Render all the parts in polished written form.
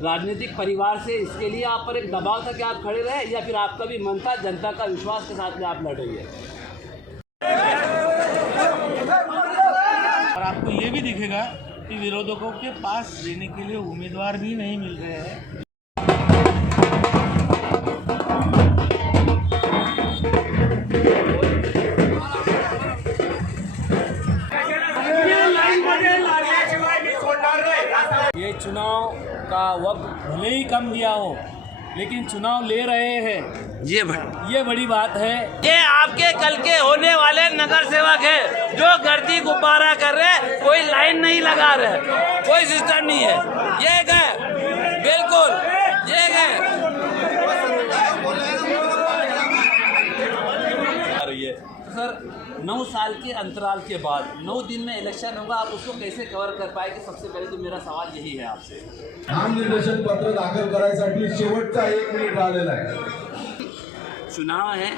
राजनीतिक परिवार से, इसके लिए आप पर एक दबाव था कि आप खड़े रहे, या फिर आपका भी मन था जनता का विश्वास के साथ में आप लड़ेंगे? और आपको ये भी दिखेगा कि विरोधकों के पास देने के लिए उम्मीदवार भी नहीं मिल रहे हैं। ये चुनाव का वक्त भले ही कम दिया हो, लेकिन चुनाव ले रहे हैं, ये बड़ी बात है। ये आपके कल के होने वाले नगर सेवक है जो गर्दी गुब्बारा कर रहे, कोई लाइन नहीं लगा रहे, कोई सिस्टम नहीं है, ये गए बिल्कुल, ये गए। सर 9 साल के अंतराल के बाद 9 दिन में इलेक्शन होगा, आप उसको कैसे कवर कर पाएंगे? सबसे पहले तो मेरा सवाल यही है आपसे। नामनिर्देशन पत्र दाखल करायसाठी शेवटचा 1 मिनिट राहिलेला आहे। चुनाव है,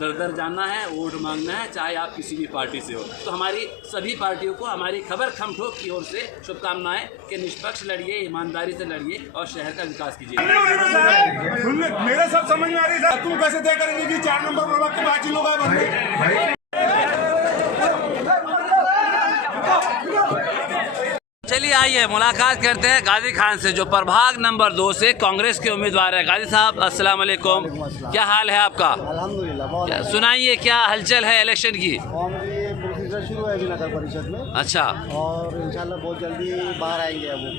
दर दर जाना है, वोट मांगना है, चाहे आप किसी भी पार्टी से हो। तो हमारी सभी पार्टियों को हमारी खबर खम ठोक की ओर से शुभकामनाएं कि निष्पक्ष लड़िए, ईमानदारी से लड़िए और शहर का विकास कीजिए। मेरे सब समझ में आ रही है, तुम कैसे तय करेंगे कि 4 नंबर प्रभाग के बाकी लोग आए? चलिए आइए मुलाकात करते हैं गाजी खान से, जो प्रभाग नंबर 2 से कांग्रेस के उम्मीदवार है। गाजी साहब अस्सलाम वालेकुम, क्या हाल है आपका? अल्हम्दुलिल्लाह। सुनाइए क्या हलचल है इलेक्शन की? प्रोसीजर शुरू है अभी नगर परिषद में। अच्छा, और इंशाल्लाह बहुत जल्दी बाहर आएंगे वो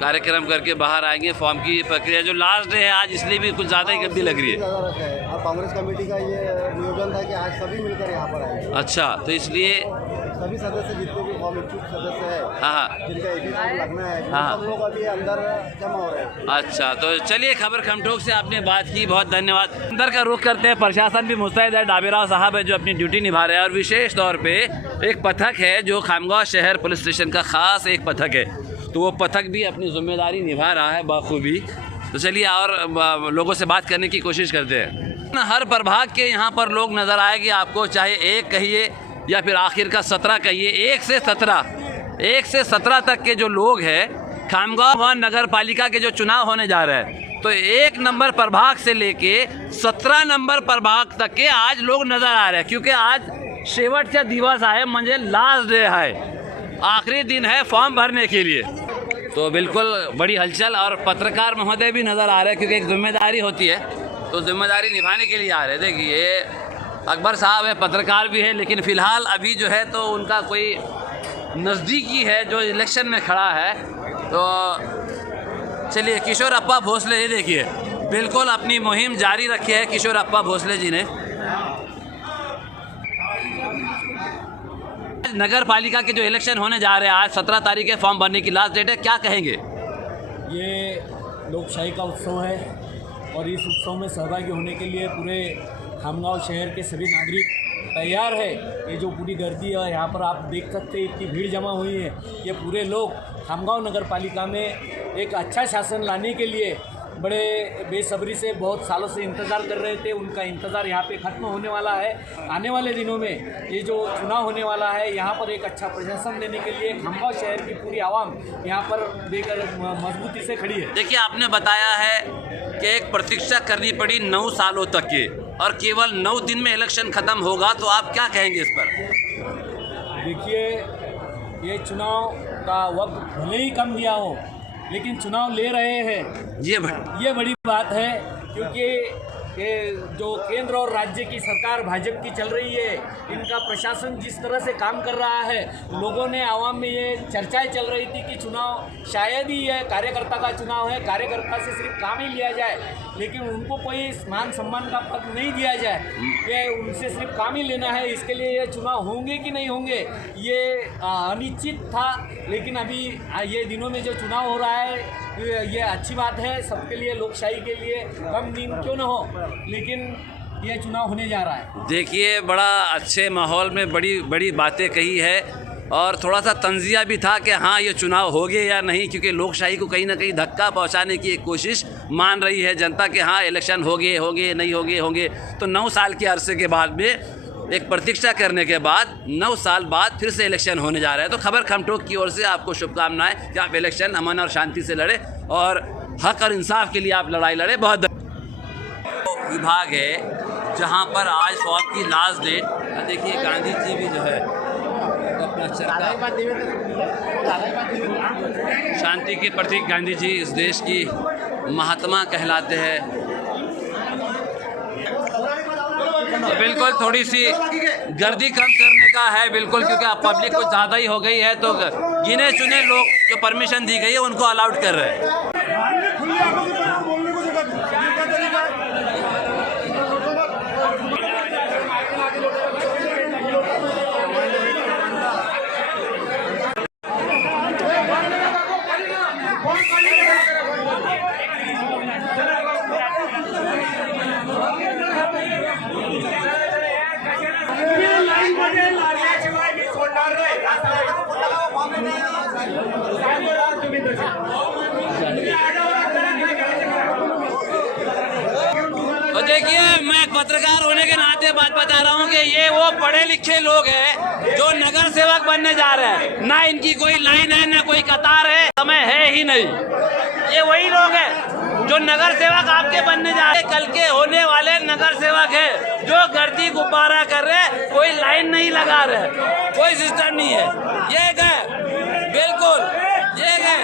कार्यक्रम करके बाहर आएंगे। फॉर्म की प्रक्रिया जो लास्ट डे है आज, इसलिए भी कुछ ज़्यादा ही गद्दी लग रही है। और कांग्रेस कमेटी का ये नियोजन था कि आज सभी मिलकर यहाँ पर आएंगे। अच्छा, तो इसलिए सभी सदस्य जितने भी फॉर्म इच्छुक सदस्य है, हाँ, जिनका एक ही फॉर्म लगना है, हाँ, सब लोग अभी अंदर जमा हो रहे हैं। अच्छा, तो चलिए खबर खमठोक से आपने बात की, बहुत धन्यवाद। अंदर का रुख करते हैं, प्रशासन भी मुस्तैद है, डाबेराव साहब है जो अपनी ड्यूटी निभा रहे हैं, और विशेष तौर पे एक पथक है जो खामगांव शहर पुलिस स्टेशन का खास एक पथक है, तो वो पथक भी अपनी जिम्मेदारी निभा रहा है बखूबी। तो चलिए और लोगों से बात करने की कोशिश करते हैं। हर प्रभाग के यहाँ पर लोग नज़र आएंगे आपको, चाहे एक कहिए या फिर आखिर का 17 कहिए, 1 से 17 तक के जो लोग हैं। खामगांव नगर पालिका के जो चुनाव होने जा रहे हैं, तो 1 नंबर प्रभाग से लेके 17 नंबर प्रभाग तक के आज लोग नज़र आ रहे हैं, क्योंकि आज शेवटचा दिवस आहे, म्हणजे लास्ट डे है, आखिरी दिन है फॉर्म भरने के लिए। तो बिल्कुल बड़ी हलचल, और पत्रकार महोदय भी नज़र आ रहे हैं, क्योंकि एक जिम्मेदारी होती है, तो जिम्मेदारी निभाने के लिए आ रहे हैं। देखिए अकबर साहब है, पत्रकार भी है, लेकिन फ़िलहाल अभी जो है तो उनका कोई नज़दीकी है जो इलेक्शन में खड़ा है। तो चलिए किशोर अप्पा भोसले, ये देखिए बिल्कुल अपनी मुहिम जारी रखी है किशोर अप्पा भोसले जी ने। नगर पालिका के जो इलेक्शन होने जा रहे हैं, आज 17 तारीख है फॉर्म भरने की लास्ट डेट है, क्या कहेंगे? ये लोकशाही का उत्सव है, और इस उत्सव में सहभागी होने के लिए पूरे खामगांव शहर के सभी नागरिक तैयार है। ये जो पूरी गर्दी है यहाँ पर आप देख सकते हैं, इतनी भीड़ जमा हुई है। ये पूरे लोग खामगांव नगर पालिका में एक अच्छा शासन लाने के लिए बड़े बेसब्री से बहुत सालों से इंतज़ार कर रहे थे। उनका इंतज़ार यहाँ पे ख़त्म होने वाला है। आने वाले दिनों में ये जो चुनाव होने वाला है, यहाँ पर एक अच्छा प्रशासन देने के लिए खामगांव शहर की पूरी आवाम यहाँ पर देकर मजबूती से खड़ी है। देखिए आपने बताया है कि एक प्रतीक्षा करनी पड़ी 9 सालों तक की, और केवल 9 दिन में इलेक्शन ख़त्म होगा, तो आप क्या कहेंगे इस पर? देखिए ये चुनाव का वक्त भले ही कम दिया हो, लेकिन चुनाव ले रहे हैं, ये बड़ी बात है। क्योंकि ये जो केंद्र और राज्य की सरकार भाजपा की चल रही है, इनका प्रशासन जिस तरह से काम कर रहा है, लोगों ने आवाम में ये चर्चाएं चल रही थी कि चुनाव शायद ही ये कार्यकर्ता का चुनाव है, कार्यकर्ता से सिर्फ काम ही लिया जाए, लेकिन उनको कोई मान सम्मान का पद नहीं दिया जाए, ये उनसे सिर्फ काम ही लेना है। इसके लिए ये चुनाव होंगे कि नहीं होंगे ये अनिश्चित था, लेकिन अभी ये दिनों में जो चुनाव हो रहा है ये अच्छी बात है सबके लिए, लोकशाही के लिए, कम दिन क्यों न हो, लेकिन ये चुनाव होने जा रहा है। देखिए बड़ा अच्छे माहौल में बड़ी बड़ी बातें कही है, और थोड़ा सा तंजिया भी था कि हाँ ये चुनाव हो गए या नहीं, क्योंकि लोकशाही को कहीं ना कहीं धक्का पहुंचाने की एक कोशिश मान रही है जनता कि हाँ इलेक्शन हो गए नहीं होंगे। तो 9 साल के अरसे के बाद में, एक प्रतीक्षा करने के बाद 9 साल बाद फिर से इलेक्शन होने जा रहा है। तो खबर खमठोक की ओर से आपको शुभकामनाएं कि आप इलेक्शन अमन और शांति से लड़े और हक और इंसाफ के लिए आप लड़ाई लड़े। बहुत विभाग है जहां पर आज फौज की लास्ट डेट, देखिए गांधी जी भी जो है तो अपना चरखा, शांति के प्रतीक गांधी जी इस देश की महात्मा कहलाते हैं। तो बिल्कुल थोड़ी सी गर्दी कम करने का है बिल्कुल, क्योंकि अब पब्लिक कुछ ज़्यादा ही हो गई है, तो गिने चुने लोग जो परमिशन दी गई है उनको अलाउड कर रहे हैं। और देखिए, मैं पत्रकार होने के नाते बात बता रहा हूँ कि ये वो पढ़े लिखे लोग हैं जो नगर सेवक बनने जा रहे हैं। ना इनकी कोई लाइन है, ना कोई कतार है, समय है ही नहीं। ये वही लोग हैं जो नगर सेवक आपके बनने जा रहे हैं, कल के होने वाले नगर सेवक है, जो गर्दी गुब्बारा कर रहे हैं, कोई लाइन नहीं लगा रहे, कोई सिस्टम नहीं है। ये गए, बिल्कुल ये गए।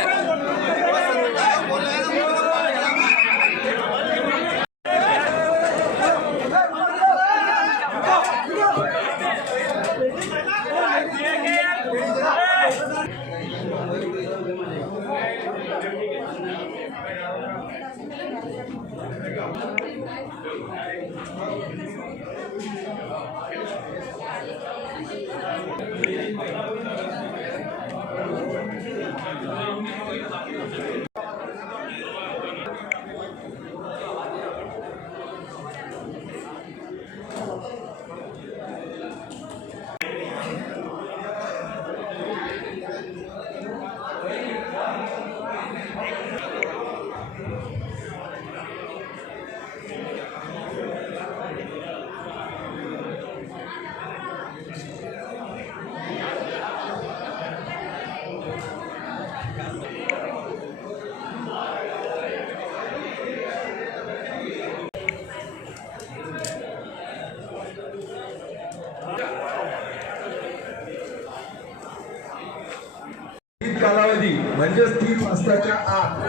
कालावधी म्हणजेच 3 वाजताच्या आत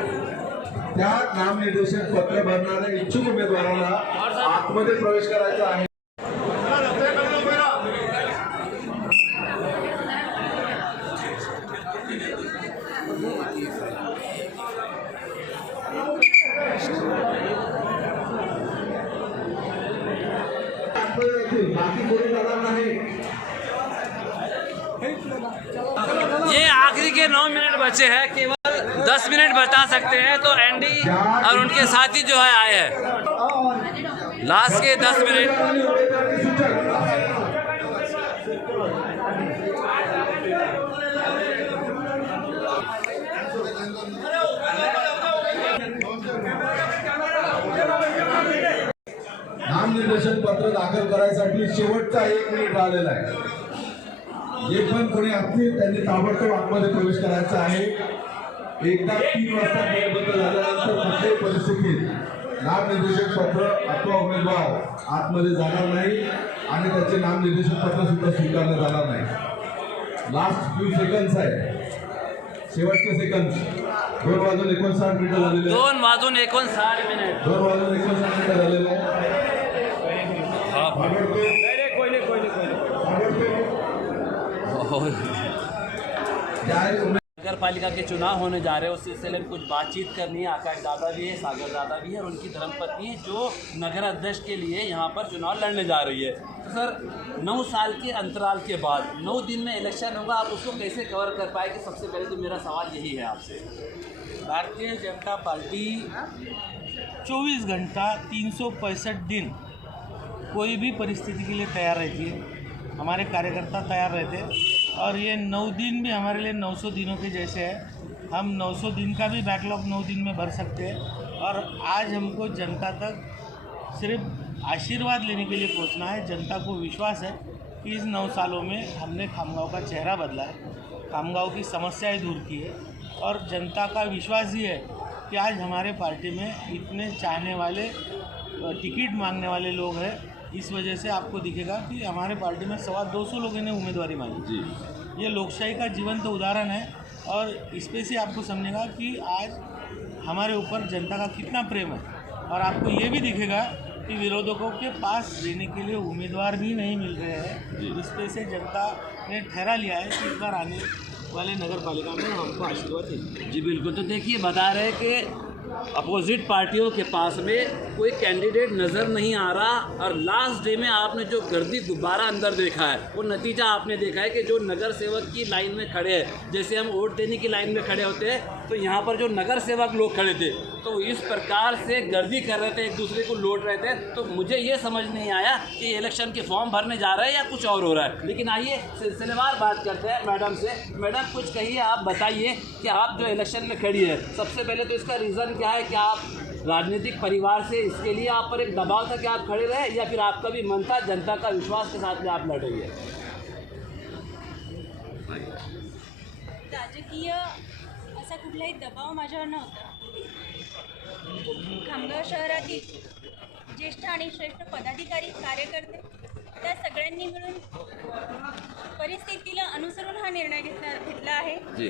त्या नामनिर्देशन पत्र भरणाऱ्या इच्छुक उमेदवारांना आतमध्ये प्रवेश करायचा आहे। बाकी कोणी जाणार नाही। ये आखिरी के 9 मिनट बचे हैं, केवल 10 मिनट बता सकते हैं। तो एनडी और उनके साथी जो है आए हैं, लास्ट के 10 मिनट। नामनिर्देशन पत्र दाखल करायसाठी शेवटचा 1 मिनिट राहिलेला आहे। जे पण कोणी असतील त्यांनी ताबडतोब आतमध्ये प्रवेश करायचा आहे। एकदा 3 वाजता गेट बंद झाल्यानंतर कुठल्याही परिस्थितीत नामनिर्देशन पत्र अथवा उमेदवार आतमध्ये जाणार नाही आणि त्याचे नामनिर्देशन पत्र सुद्धा स्वीकारलं जाणार नाही। लास्ट फ्यू सेकंड्स आहे, शेवटचे सेकंड्स। 2:59 झालेले, 2:59 मिनिट, 2:59 झालेले आहे। नगर पालिका के चुनाव होने जा रहे हैं, उस सिलसिले में कुछ बातचीत करनी है। आकाश दादा भी है, सागर दादा भी है और उनकी धर्मपत्नी जो नगर अध्यक्ष के लिए यहाँ पर चुनाव लड़ने जा रही है। तो सर 9 साल के अंतराल के बाद 9 दिन में इलेक्शन होगा, आप उसको कैसे कवर कर पाएंगे? सबसे पहले तो मेरा सवाल यही है आपसे। भारतीय जनता पार्टी 24 घंटा 365 दिन कोई भी परिस्थिति के लिए तैयार रहती है। हमारे कार्यकर्ता तैयार रहते हैं और ये 9 दिन भी हमारे लिए 900 दिनों के जैसे है। हम 900 दिन का भी बैकलॉग 9 दिन में भर सकते हैं। और आज हमको जनता तक सिर्फ आशीर्वाद लेने के लिए पहुंचना है। जनता को विश्वास है कि इस 9 सालों में हमने खामगांव का चेहरा बदला है, खामगांव की समस्याएं दूर की है और जनता का विश्वास ये है कि आज हमारे पार्टी में इतने चाहने वाले, टिकट मांगने वाले लोग हैं। इस वजह से आपको दिखेगा कि हमारे पार्टी में 225 लोगों ने उम्मीदवारी मांगी जी। ये लोकशाही का जीवंत उदाहरण है और इसमें से आपको समझेगा कि आज हमारे ऊपर जनता का कितना प्रेम है। और आपको ये भी दिखेगा कि विरोधकों के पास देने के लिए उम्मीदवार भी नहीं मिल रहे हैं, जिसपे से जनता ने ठहरा लिया है कि इस बार आने वाले नगर पालिका में हमको आशीर्वाद देंगे। जी बिल्कुल। तो देखिए, बता रहे हैं कि अपोजिट पार्टियों के पास में कोई कैंडिडेट नज़र नहीं आ रहा और लास्ट डे में आपने जो गर्दी दोबारा अंदर देखा है वो नतीजा आपने देखा है कि जो नगर सेवक की लाइन में खड़े हैं, जैसे हम वोट देने की लाइन में खड़े होते हैं तो यहाँ पर जो नगर सेवक लोग खड़े थे तो इस प्रकार से गर्दी कर रहे थे, एक दूसरे को लौट रहे थे। तो मुझे ये समझ नहीं आया कि इलेक्शन के फॉर्म भरने जा रहे हैं या कुछ और हो रहा है। लेकिन आइए सिलसिलेवार बात करते हैं मैडम से। मैडम कुछ कहिए, आप बताइए कि आप जो इलेक्शन में खड़ी है, सबसे पहले तो इसका रीज़न क्या है? क्या आप राजनीतिक परिवार से इसके लिए आप पर एक दबाव था कि आप खड़े रहे, या फिर आपका भी मन था जनता का विश्वास के साथ में आप लड़ेंगे? राजकीय असा कुठलाही दबाव माझ्यावर नव्हता. खामगाव शहरातील ज्येष्ठ आणि श्रेष्ठ पदाधिकारी, कार्यकर्ते त्या सगळ्यांनी मिळून परिस्थितीला अनुसरून हा निर्णय घेतला आहे. जी,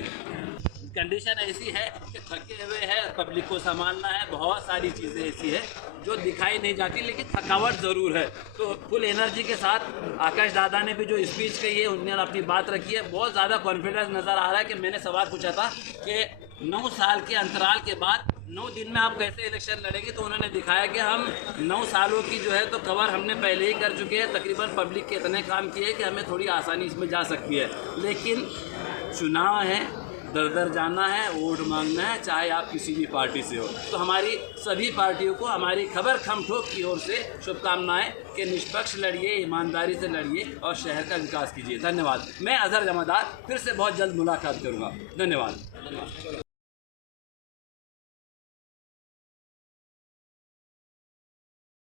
कंडीशन ऐसी है कि थके हुए हैं, पब्लिक को संभालना है, बहुत सारी चीज़ें ऐसी है जो दिखाई नहीं जाती, लेकिन थकावट ज़रूर है। तो फुल एनर्जी के साथ आकाश दादा ने भी जो स्पीच कही है उन्होंने अपनी बात रखी है। बहुत ज़्यादा कॉन्फिडेंस नज़र आ रहा है कि मैंने सवाल पूछा था कि 9 साल के अंतराल के बाद 9 दिन में आप कैसे इलेक्शन लड़ेंगे, तो उन्होंने दिखाया कि हम 9 सालों की जो है तो कवर हमने पहले ही कर चुके हैं। तकरीबन पब्लिक के इतने काम किए कि हमें थोड़ी आसानी इसमें जा सकती है। लेकिन चुनाव है, दर दर जाना है, वोट मांगना है, चाहे आप किसी भी पार्टी से हो। तो हमारी सभी पार्टियों को हमारी खबर खम ठोक की ओर से शुभकामनाएं कि निष्पक्ष लड़िए, ईमानदारी से लड़िए और शहर का विकास कीजिए। धन्यवाद। मैं अजहर जमादार फिर से बहुत जल्द मुलाकात करूँगा। धन्यवाद।